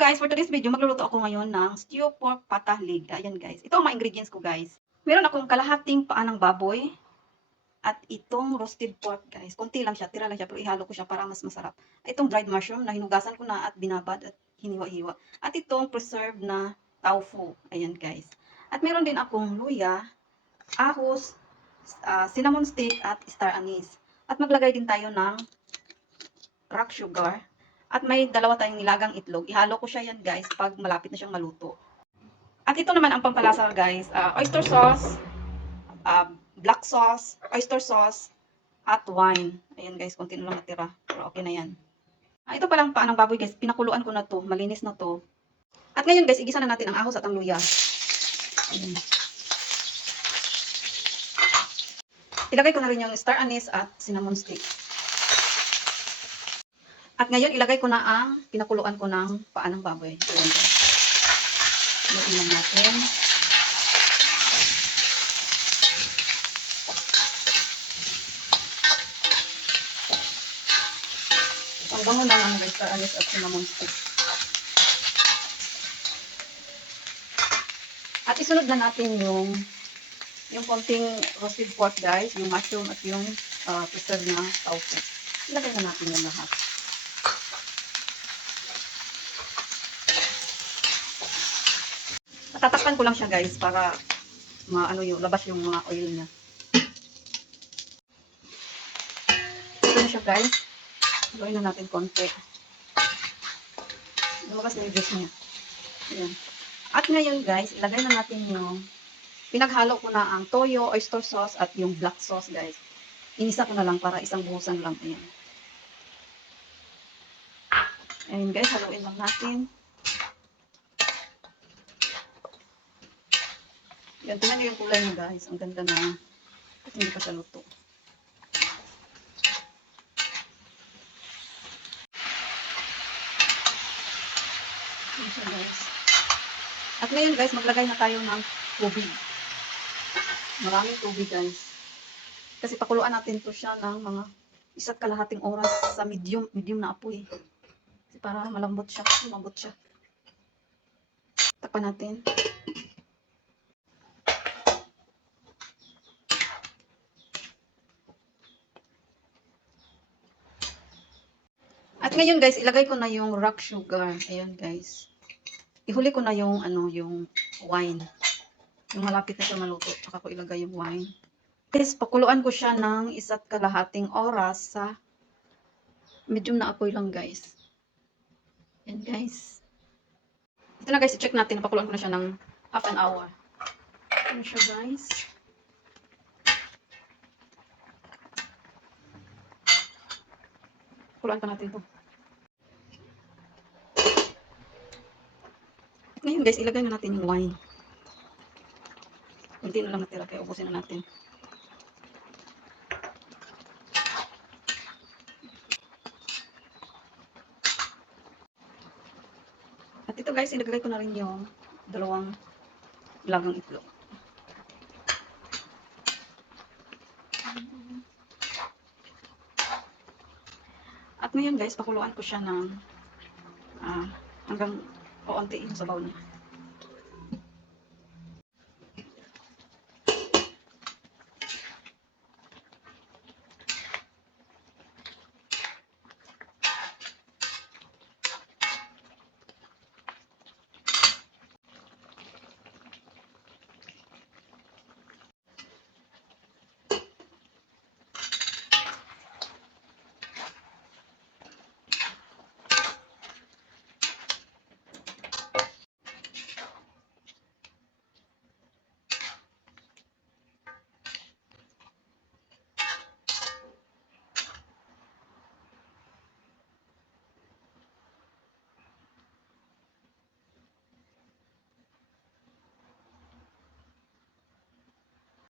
guys, for today's video, magluluto ako ngayon ng stew pork patahlig. Ayan guys, ito ang mga ingredients ko guys. Meron akong kalahating paa ng baboy at itong roasted pork guys. Konti lang siya, tira lang siya, pero ihalo ko siya para mas masarap. Itong dried mushroom na hinugasan ko na at binabad at hiniwa-hiwa. At itong preserved na tofu. Ayan guys. At meron din akong luya, ahos, cinnamon stick at star anise. At maglagay din tayo ng rock sugar. At may dalawa tayong nilagang itlog. Ihalo ko siya yan guys pag malapit na siyang maluto. At ito naman ang pampalasa guys. Oyster sauce, black sauce, oyster sauce, at wine. Ayan guys, konti na lang natira. Pero okay na yan. Ito palang paa ng baboy guys. Pinakuluan ko na to. Malinis na to. At ngayon guys, igisa na natin ang ahos at ang luya. Ayan. Ilagay ko na rin yung star anise at cinnamon stick. At ngayon, ilagay ko na ang pinakuluan ko ng paa ng baboy. Ayan guys. Ilagay lang natin. Ang bango na ang star anise at cinnamon stick. At isunod na natin yung konting roasted pork guys, yung mushroom at yung preserved na tofu. Ilagay na natin yung lahat. Tatakpan ko lang siya guys para labas yung mga oil niya. Ito na siya guys. Gawin na natin konti. Lumabas na yung juice niya. Ayan. At ngayon guys, ilagay na natin yung pinaghalo ko na ang toyo, oyster sauce at yung black sauce guys. Inisa ko na lang para isang buhusan lang. Ayan. Ayan guys, haluin lang natin. Yan, tingnan nyo yung kulay niya guys. Ang ganda na. At hindi pa siya luto. Yan siya guys. At ngayon guys, maglagay na tayo ng tubig. Maraming tubig guys. Kasi pakuluan natin to siya ng mga 1.5 oras sa medium na apoy. Kasi para malambot siya. Lumambot siya. Takpan natin. At ngayon guys, ilagay ko na yung rock sugar. Ayan guys. Ihuli ko na yung wine. Yung malapit na siya maluto. Tsaka ko ilagay yung wine. Guys, pakuluan ko siya ng 1.5 oras sa medium na apoy lang guys. Ayan guys. Ito na guys, i-check natin. Pakuluan ko na siya ng half an hour. Ayan siya guys. Pakuluan pa natin ito. Ngayon guys, ilagay na natin yung wine. Hindi na lang natira, kaya ubusin na natin. At ito guys, ilagay ko na rin yung 2 lagang itlog. At ngayon guys, pakuluan ko siya ng hanggang paunti yung sabaw niya.